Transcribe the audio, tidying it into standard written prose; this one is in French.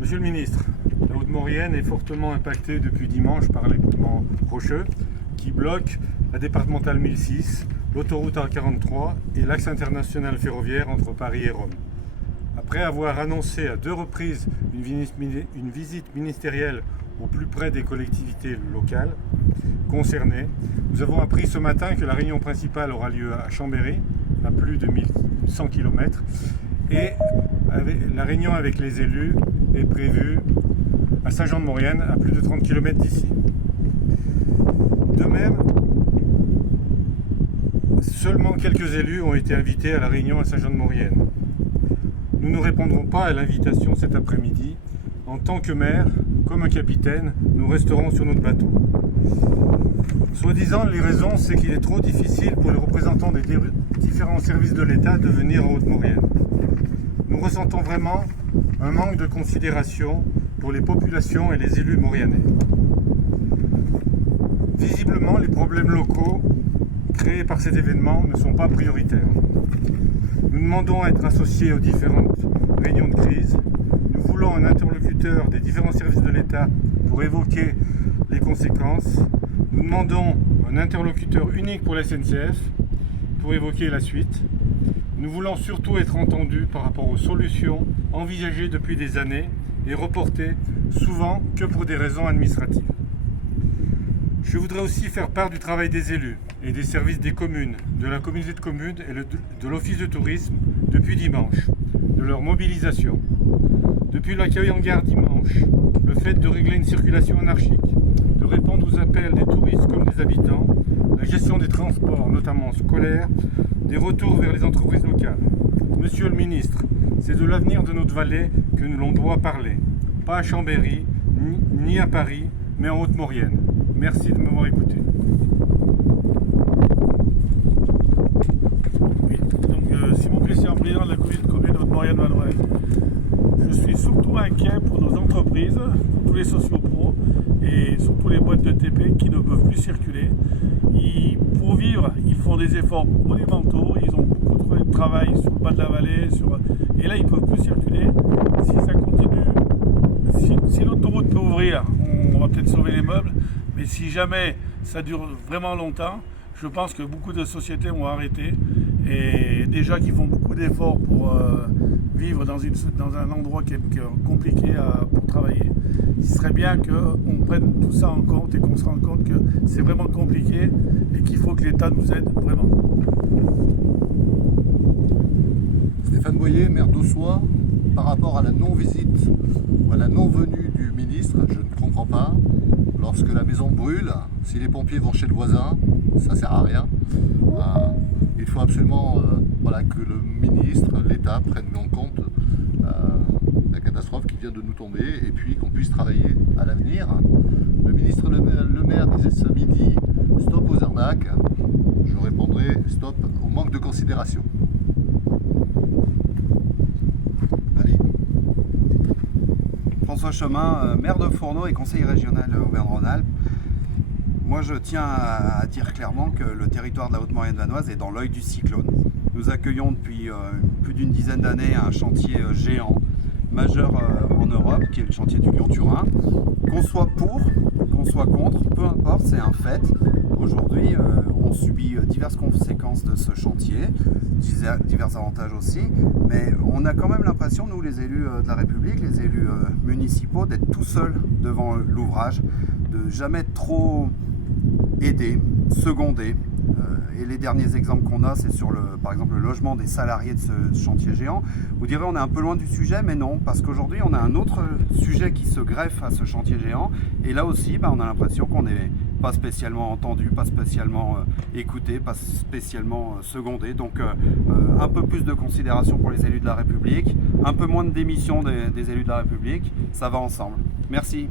Monsieur le ministre, la Haute-Maurienne est fortement impactée depuis dimanche par l'éboulement rocheux qui bloque la départementale 1006, l'autoroute A43 et l'axe international ferroviaire entre Paris et Rome. Après avoir annoncé à 2 reprises une visite ministérielle au plus près des collectivités locales concernées, nous avons appris ce matin que la réunion principale aura lieu à Chambéry, à plus de 1100 km, et la réunion avec les élus est prévue à Saint-Jean-de-Maurienne, à plus de 30 km d'ici. De même, seulement quelques élus ont été invités à la réunion à Saint-Jean-de-Maurienne. Nous ne répondrons pas à l'invitation cet après-midi. En tant que maire, comme un capitaine, nous resterons sur notre bateau. Soi-disant, les raisons, c'est qu'il est trop difficile pour les représentants des différents services de l'État de venir en Haute-Maurienne. Nous ressentons vraiment un manque de considération pour les populations et les élus mauriennais. Visiblement, les problèmes locaux créés par cet événement ne sont pas prioritaires. Nous demandons à être associés aux différentes réunions de crise. Nous voulons un interlocuteur des différents services de l'État pour évoquer les conséquences. Nous demandons un interlocuteur unique pour la SNCF pour évoquer la suite. Nous voulons surtout être entendus par rapport aux solutions envisagées depuis des années et reportées souvent que pour des raisons administratives. Je voudrais aussi faire part du travail des élus et des services des communes, de la communauté de communes et de l'office de tourisme depuis dimanche, de leur mobilisation. Depuis l'accueil en gare dimanche, le fait de régler une circulation anarchique, de répondre aux appels des touristes comme des habitants, la gestion des transports, notamment scolaires, des retours vers les entreprises locales. Monsieur le ministre, c'est de l'avenir de notre vallée que l'on doit parler. Pas à Chambéry, ni à Paris, mais en Haute-Maurienne. Merci de m'avoir écouté. Oui, donc Simon Christian, président de la communauté de communes Haute-Maurienne-Vanoise. Je suis surtout inquiet pour nos entreprises, tous les sociopros et surtout les boîtes de TP qui ne peuvent plus circuler. Pour vivre, ils font des efforts monumentaux, ils ont beaucoup de travail sur le bas de la vallée, et là ils ne peuvent plus circuler. Si ça continue, si l'autoroute peut ouvrir, on va peut-être sauver les meubles, mais si jamais ça dure vraiment longtemps, je pense que beaucoup de sociétés vont arrêter, et déjà qu'ils font beaucoup d'efforts pour vivre dans un endroit qui est compliqué pour travailler. Il serait bien qu'on prenne tout ça en compte et qu'on se rende compte que c'est vraiment compliqué et qu'il faut que l'État nous aide vraiment. Stéphane Boyer, maire d'Aussois, par rapport à la non-visite ou à la non-venue du ministre, je ne comprends pas. Lorsque la maison brûle, si les pompiers vont chez le voisin, ça ne sert à rien. Il faut absolument que le ministre, l'État prenne en compte la catastrophe qui vient de nous tomber et puis qu'on puisse travailler à l'avenir. Le ministre le maire disait ce midi stop aux arnaques. Je répondrai stop au manque de considération. Allez. François Chemin, maire de Fourneau et conseiller régional Auvergne-Rhône-Alpes. Moi, je tiens à dire clairement que le territoire de la Haute-Maurienne-Vanoise est dans l'œil du cyclone. Nous accueillons depuis plus d'une dizaine d'années un chantier géant, majeur en Europe, qui est le chantier du Lyon-Turin. Qu'on soit pour, qu'on soit contre, peu importe, c'est un fait. Aujourd'hui, on subit diverses conséquences de ce chantier, divers avantages aussi, mais on a quand même l'impression, nous les élus de la République, les élus municipaux, d'être tout seuls devant l'ouvrage, de jamais trop aider, seconder. Et les derniers exemples qu'on a, c'est sur par exemple le logement des salariés de ce chantier géant. Vous direz on est un peu loin du sujet, mais non, parce qu'aujourd'hui on a un autre sujet qui se greffe à ce chantier géant. Et là aussi, on a l'impression qu'on n'est pas spécialement entendu, pas spécialement écouté, pas spécialement secondé. Donc un peu plus de considération pour les élus de la République, un peu moins de démission des élus de la République, ça va ensemble. Merci.